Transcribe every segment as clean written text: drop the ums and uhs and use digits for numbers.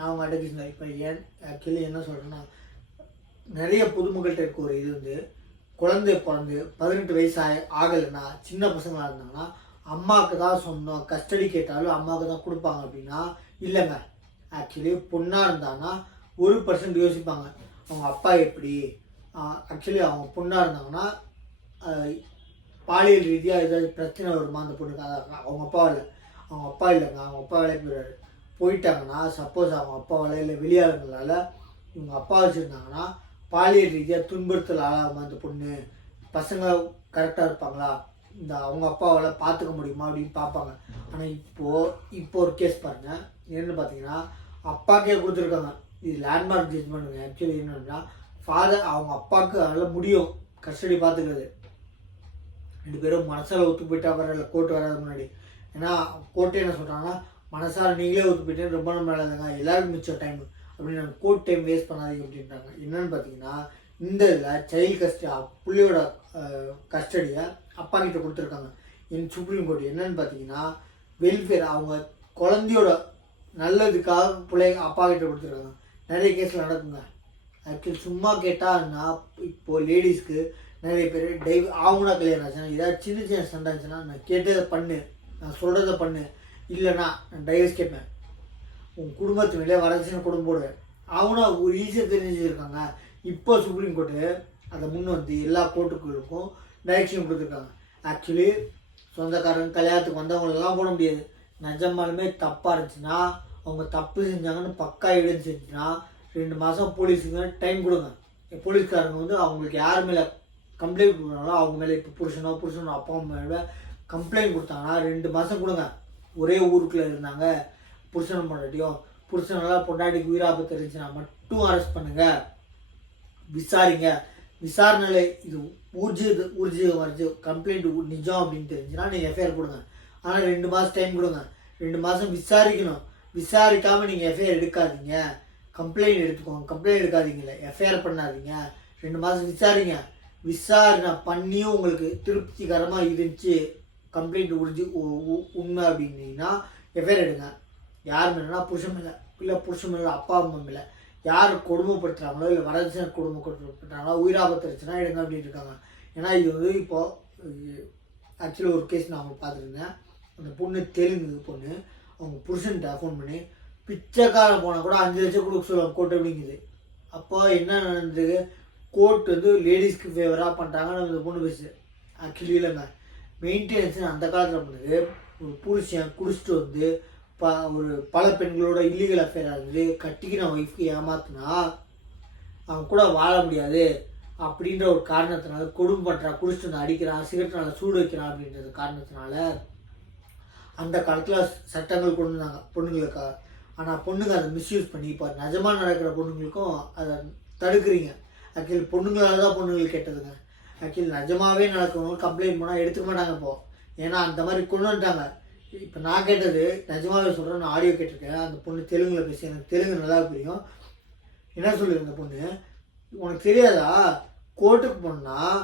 நான் அவங்க அடக்கிச்சுங்க. இப்போ ஆக்சுவலி என்ன சொல்கிறேன்னா, நிறைய பொதுமக்கள்கிட்ட இருக்க ஒரு இது வந்து குழந்தை பிறந்து 18 வயசு ஆகலைன்னா, சின்ன பசங்களாக இருந்தாங்கன்னா அம்மாவுக்கு தான் சொந்தம், கஸ்டடி கேட்டாலும் அம்மாவுக்கு தான் கொடுப்பாங்க அப்படின்னா இல்லைங்க. ஆக்சுவலி பொண்ணாக இருந்தாங்கன்னா 1% யோசிப்பாங்க அவங்க அப்பா எப்படி. ஆக்சுவலி அவங்க பொண்ணாக இருந்தாங்கன்னா பாலியல் ரீதியாக ஏதாவது பிரச்சனை வருமா அந்த பொண்ணுக்கு. அதான் அவங்க அப்பா இல்லை, அவங்க அப்பா இல்லைங்க, அவங்க அப்பா வேலைக்கு போயிடுறாரு. போயிட்டாங்கன்னா சப்போஸ் அவங்க அப்பாவால் இல்லை வெளியாளுங்களால் இவங்க அப்பா வச்சுருந்தாங்கன்னா பாலியல் ரீதியாக துன்புறுத்தல் ஆகாமல் அந்த பொண்ணு பசங்க கரெக்டாக இருப்பாங்களா, இந்த அவங்க அப்பாவால் பார்த்துக்க முடியுமா அப்படின்னு பார்ப்பாங்க. ஆனால் இப்போ ஒரு கேஸ் பாருங்கள், என்னென்னு பார்த்தீங்கன்னா அப்பாக்கே கொடுத்துருக்காங்க. இது லேண்ட்மார்க் ஜட்ஜ்மெண்ட்டுங்க. ஆக்சுவலி என்னென்னா அவங்க அப்பாவுக்கு அதில் முடியும் கஸ்டடி பார்த்துக்கிறது. 2 பேரும் மனசால் ஒத்து போயிட்டா வரல கோர்ட் வராது முன்னாடி. ஏன்னா கோர்ட்டே என்ன சொல்கிறாங்கன்னா மனசால் நீங்களே ஒத்து போயிட்டேன்னு ரொம்ப நம்ம நல்லதுங்க, எல்லாருக்கும் மிச்சம் டைம் அப்படின்னு கோர்ட் டைம் வேஸ்ட் பண்ணாதீங்க அப்படின்ட்டாங்க. என்னென்னு பார்த்தீங்கன்னா இந்த இதில் சைல்டு கஸ்டடி பிள்ளையோட கஸ்டடியை அப்பா கிட்ட கொடுத்துருக்காங்க. சுப்ரீம் கோர்ட் என்னென்னு பார்த்தீங்கன்னா வெல்ஃபேர் அவங்க குழந்தையோட நல்லதுக்காக பிள்ளைங்க அப்பா கிட்ட கொடுத்துருக்காங்க. நிறைய கேஸில் நடக்குங்க. ஆக்சுவலி சும்மா கேட்டால்னா இப்போது லேடிஸ்க்கு நிறைய பேர் ஆகுனா கல்யாணம் ஆச்சுன்னா ஏதாவது சின்ன சின்ன சண்டை இருந்துச்சுன்னா நான் கேட்டதை பண்ணு, நான் சொல்கிறத பண்ணு, இல்லைன்னா நான் டைவர்ஸ் கேட்பேன், உன் குடும்பத்து மேலே வரதட்சணை குடும்பம் போடுவேன் ஆகுனா ஒரு ஈஸியாக தெரிஞ்சுருக்காங்க. இப்போ சுப்ரீம் கோர்ட்டு அதை முன் வந்து எல்லா கோர்ட்டுகளுக்கும் டைரக்ஷன் கொடுத்துருக்காங்க. ஆக்சுவலி சொந்தக்காரங்க கல்யாணத்துக்கு வந்தவங்களெல்லாம் போட முடியாது. நிஜமாலுமே தப்பாக இருந்துச்சுன்னா அவங்க தப்பு செஞ்சாங்கன்னு பக்கா எவிடன்ஸ் இருந்துச்சுன்னா 2 மாதம் போலீஸுங்க டைம் கொடுங்க. போலீஸ்காரங்க வந்து அவங்களுக்கு யார் மேலே கம்ப்ளைண்ட் கொடுக்குறாங்களோ அவங்க மேலே இப்போ புருஷனோ அப்பா அம்மா மேலே கம்ப்ளைண்ட் கொடுத்தாங்கன்னா 2 மாதம் கொடுங்க. ஒரே ஊருக்குள்ளே இருந்தாங்க புருஷன் பொண்டாட்டியும், புருஷனெல்லாம் பொண்டாட்டிக்கு உயிராபத்து இருந்துச்சுன்னா மட்டும் அரெஸ்ட் பண்ணுங்கள், விசாரிங்க. விசாரணையில் இது ஊர்ஜிதம் வருது, கம்ப்ளைண்ட் நிஜம் அப்படின்னு தெரிஞ்சுன்னா நீங்கள் எஃப்ஐஆர் கொடுங்க. ஆனால் 2 மாதம் டைம் கொடுங்க. 2 மாதம் விசாரிக்கணும். விசாரிக்காமல் நீங்கள் எஃப்ஐஆர் எடுக்காதீங்க. கம்ப்ளைண்ட் எடுத்துக்கோங்க, கம்ப்ளைண்ட் எடுக்காதீங்களே, எஃப்ஐஆர் பண்ணாதீங்க. 2 மாதம் விசாரிங்க. விசாரணை பண்ணியும் உங்களுக்கு திருப்திகரமாக இருந்துச்சு, கம்ப்ளைண்ட் உண்மை அப்படின்னீங்கன்னா எஃப்ஐஆர் எடுங்க. யார் மேலேனா புருஷன் மேலே, இல்லை புருஷன் மேலே அப்பா அம்மா மேலே யார் கொடுமைப்படுத்துகிறாங்களோ இல்லை வரதட்சணை கொடுமைப்படுத்துகிறாங்களோ உயிராபத்து இருந்துச்சுன்னா எடுங்க அப்படின்னு இருக்காங்க. ஏன்னா இது வந்து இப்போது ஆக்சுவலி ஒரு கேஸ் நான் அவங்க பார்த்துருந்தேன். அந்த பொண்ணு தெலுங்கு பொண்ணு அவங்க புருஷன்கிட்ட ஃபோன் பண்ணி பிச்சைக்காரன் போனால் கூட 5 லட்சம் கொடுக்க சொல்லுவாங்க கோர்ட் அப்படிங்குது. அப்போ என்ன நடந்தது, கோர்ட் வந்து லேடிஸ்க்கு ஃபேவராக பண்ணுறாங்கன்னு அந்த பொண்ணு பேசுது. ஆக்சுவலி இல்லைங்க, மெயின்டெனன்ஸ் அந்த காலத்தில் பண்ணுது. ஒரு புருஷன் குடிச்சிட்டு வந்து ஒரு பல பெண்களோட இல்லீகல் அஃபேராக இருந்து கட்டிக்கின ஒய்ஃப்க்கு ஏமாத்தினா அவன் கூட வாழ முடியாது அப்படின்ற ஒரு காரணத்தினால கொடுமை பண்ணுறான், குடிச்சிட்டு வந்து அடிக்கிறான், சிகரெட்னால சூடு வைக்கிறான் அப்படின்றது காரணத்தினால அந்த காலத்தில் சட்டங்கள் கொண்டு வந்தாங்க பொண்ணுங்களுக்காக. ஆனால் பொண்ணுங்க அதை மிஸ்யூஸ் பண்ணி இப்போ நிஜமாக நடக்கிற பொண்ணுங்களுக்கும் அதை தடுக்கிறீங்க. ஆக்சுவலி பொண்ணுங்களால் தான் பொண்ணுங்களுக்கு கெட்டதுங்க. ஆக்சுவலி நிஜமாகவே நடக்கிறவங்க கம்ப்ளைண்ட் பண்ணால் எடுத்துக்க மாட்டாங்க இப்போது. ஏன்னா அந்த மாதிரி கொண்டு வந்துட்டாங்க. இப்போ நான் கேட்டது நிஜமாகவே சொல்கிறேன், நான் ஆடியோ கேட்டிருக்கேன். அந்த பொண்ணு தெலுங்கில் பேசி, எனக்கு தெலுங்கு நல்லா புரியும். என்ன சொல்லுது அந்த பொண்ணு, உனக்கு தெரியாதா கோர்ட்டுக்கு போனால்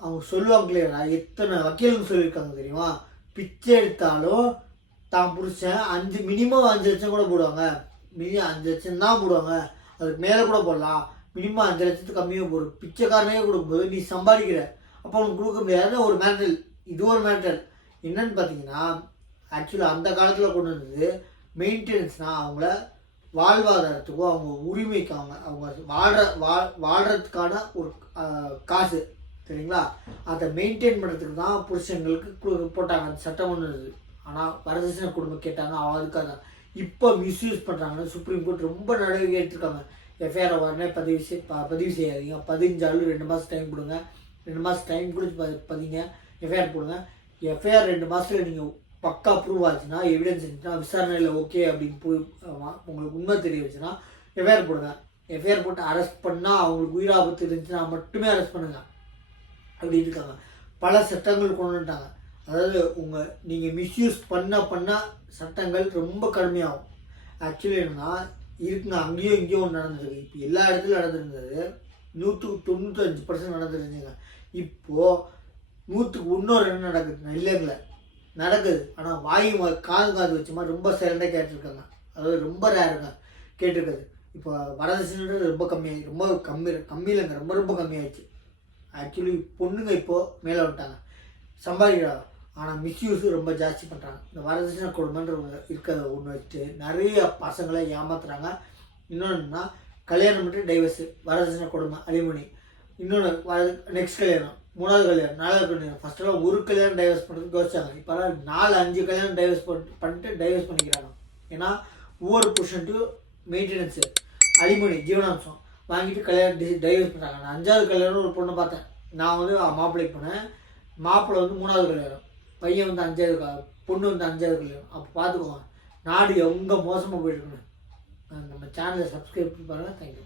அவங்க சொல்லுவாங்க இல்லையா, எத்தனை வக்கீலுங்க சொல்லியிருக்காங்க தெரியுமா, பிச்சை எடுத்தாலும் தான் புருஷன் மினிமம் 5 லட்சம் கூட போடுவாங்க. மினிமம் 5 லட்சம் தான் போடுவாங்க, அதுக்கு மேலே கூட போடலாம். மினிமம் 5 லட்சத்துக்கு கம்மியாக போடும். பிச்சைக்காரனே கொடுக்கும்போது நீ சம்பாதிக்கிற, அப்போ உனக்கு கொடுக்க முடியாதுன்னு ஒரு மேட்டல். இது ஒரு மேட்டல் என்னன்னு பார்த்தீங்கன்னா ஆக்சுவலாக அந்த காலத்தில் கொண்டு வந்தது மெயின்டெனன்ஸ்னால் அவங்கள வாழ்வாதாரத்துக்கும் அவங்க உரிமைக்கு அவங்க வாழ்கிறதுக்கான ஒரு காசு சரிங்களா, அதை மெயின்டைன் பண்ணுறதுக்கு தான் புருஷங்களுக்கு போட்டாங்க அந்த சட்டம் ஒன்று இருந்தது. ஆனால் வரதட்சணை குடும்பம் கேட்டாங்க அதுக்காக. இப்போ மிஸ்யூஸ் பண்ணுறாங்கன்னு சுப்ரீம் கோர்ட் ரொம்ப நடவடிக்கை எடுத்துருக்காங்க. எஃப்ஐஆர் உடனே பதிவு செய்யாதீங்க, 15 2 மாதம் டைம் கொடுங்க, 2 மாதம் டைம் கொடுத்து பதிங்க, எஃப்ஐஆர் போடுங்க. எஃப்ஐஆர் 2 மாதத்தில் நீங்கள் பக்கா ப்ரூவ் ஆச்சுன்னா, எவிடன்ஸ் இருந்துச்சுன்னா, விசாரணையில் ஓகே அப்படின்னு உங்களுக்கு உண்மை தெரிய வச்சுன்னா எஃப்ஐஆர் போடுங்க. எஃப்ஐஆர் போட்டு அரெஸ்ட் பண்ணால் அவங்களுக்கு உயிராபத்து இருந்துச்சுன்னா மட்டுமே அரெஸ்ட் பண்ணுங்கள் அப்படி இருக்காங்க. பல சட்டங்கள் கொண்டு வந்துட்டாங்க. அதாவது நீங்கள் மிஸ்யூஸ் பண்ண சட்டங்கள் ரொம்ப கடுமையாகும். ஆக்சுவலி என்னன்னா இருக்குங்க, அங்கேயும் இங்கேயும் ஒன்று நடந்துருக்கு. இப்போ எல்லா இடத்துலையும் நடந்துருந்தது 195% நடந்துருந்துங்க. இப்போது 100க்கு இன்னொரு என்ன நடக்குது இல்லைங்கள நடக்குது. ஆனால் காது வச்சு மாதிரி ரொம்ப சைலண்டாக கேட்டுருக்காங்க. அதாவது ரொம்ப ரேருங்க. கேட்டிருக்குது. இப்போ வரதட்சணைன்றது ரொம்ப கம்மியாகி கம்மி இல்லைங்க, ரொம்ப ரொம்ப கம்மியாகிடுச்சு. ஆக்சுவலி பொண்ணுங்க இப்போது மேலே வந்துட்டாங்க, சம்பாதிக்கிறாங்க. ஆனால் மிஸ்யூஸும் ரொம்ப ஜாஸ்தி பண்ணுறாங்க. இந்த வரதட்சணை கொடுமைன்ற இருக்கிறத ஒன்று வச்சுட்டு நிறைய பசங்களை ஏமாத்துறாங்க. இன்னொன்றுனா கல்யாணம் பண்ணிட்டு டைவர்ஸு, வரதட்சணை கொடுமை, அலிமணி. இன்னொன்று நெக்ஸ்ட் கல்யாணம், 3வது கல்யாணம், 4வது கல்யாணம். ஃபஸ்ட்டெல்லாம் ஒரு கல்யாணம் டைவர்ஸ் பண்ணுறதுக்கு யோசிச்சாங்க. இப்போலாம் 4-5 கல்யாணம் டைவர்ஸ் பண்ணிட்டு டைவர்ஸ் பண்ணிக்கிறாங்க. ஏன்னா ஒவ்வொரு புருஷன்ட்டும் மெயின்டெனன்ஸு, அலிமணி, ஜீவனாம்சம் வாங்கிட்டு கல்யாணம் டைவர்ஸ் பண்ணுறாங்க. நான் 5வது கல்யாணம் ஒரு பொண்ணை பார்த்தேன். நான் வந்து மாப்பிள்ளைக்கு போனேன். மாப்பிள்ளை வந்து 3வது கல்யாணம், பையன் வந்து 5வது, பொண்ணு வந்து 5வது கல்யாணம். அப்போ பார்த்துக்கோங்க நாடு எங்கே மோசமாக போயிட்டுருக்குன்னு. நம்ம சேனலை சப்ஸ்கிரைப் பண்ணி பாருங்கள். தேங்க்யூ.